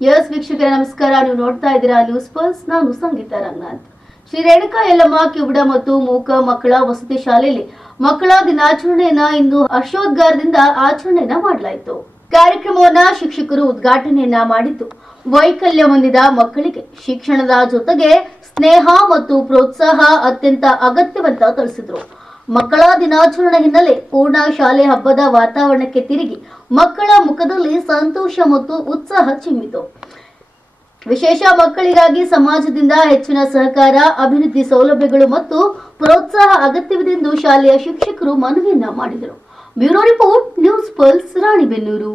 S ವೀಕ್ಷಕರ, ನಮಸ್ಕಾರ. ನೀವು ನೋಡ್ತಾ ಇದ್ದೀರಾ ನ್ಯೂಸ್ ಪಲ್ಸ್ ನಾನು ಸಂಗೀತ ರಂಗನಾಥ್. ಶ್ರೀ ರೇಣುಕಾ ಯಲ್ಲಮ್ಮ, ಕಿವುಡ ಮತ್ತು ಮೂಕ ಮಕ್ಕಳ ವಸತಿ ಶಾಲೆಯಲ್ಲಿ ಮಕ್ಕಳ ದಿನಾಚರಣೆಯನ್ನ ಇಂದು ಹರ್ಷೋದ್ಗಾರದಿಂದ ಆಚರಣೆಯನ್ನ ಮಾಡಲಾಯಿತು. ಕಾರ್ಯಕ್ರಮವನ್ನ ಶಿಕ್ಷಕರು ಉದ್ಘಾಟನೆಯನ್ನ ಮಾಡಿದ್ದು, ವೈಕಲ್ಯ ಹೊಂದಿದ ಮಕ್ಕಳಿಗೆ ಶಿಕ್ಷಣದ ಜೊತೆಗೆ ಸ್ನೇಹ ಮತ್ತು ಪ್ರೋತ್ಸಾಹ ಅತ್ಯಂತ ಅಗತ್ಯವಂತ ತಿಳಿಸಿದ್ರು ಮಕ್ಕಳ ದಿನಾಚರಣೆ ಹಿನ್ನೆಲೆ ಪೂರ್ಣ ಶಾಲೆ ಹಬ್ಬದ ವಾತಾವರಣಕ್ಕೆ ತಿರುಗಿ ಮಕ್ಕಳ ಮುಖದಲ್ಲಿ ಸಂತೋಷ ಮತ್ತು ಉತ್ಸಾಹ ಚಿಮ್ಮಿತು. ವಿಶೇಷ ಮಕ್ಕಳಿಗಾಗಿ ಸಮಾಜದಿಂದ ಹೆಚ್ಚಿನ ಸಹಕಾರ, ಅಭಿವೃದ್ಧಿ ಸೌಲಭ್ಯಗಳು ಮತ್ತು ಪ್ರೋತ್ಸಾಹ ಅಗತ್ಯವಿದೆ ಎಂದು ಶಾಲೆಯ ಶಿಕ್ಷಕರು ಮನವಿಯನ್ನ ಮಾಡಿದರು. Bureau report, news pulse, Ranebennur.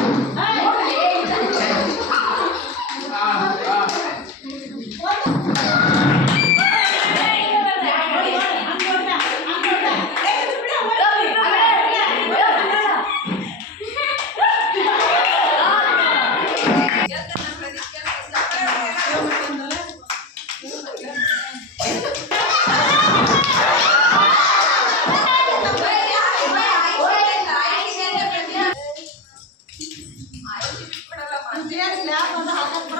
你要说的好像。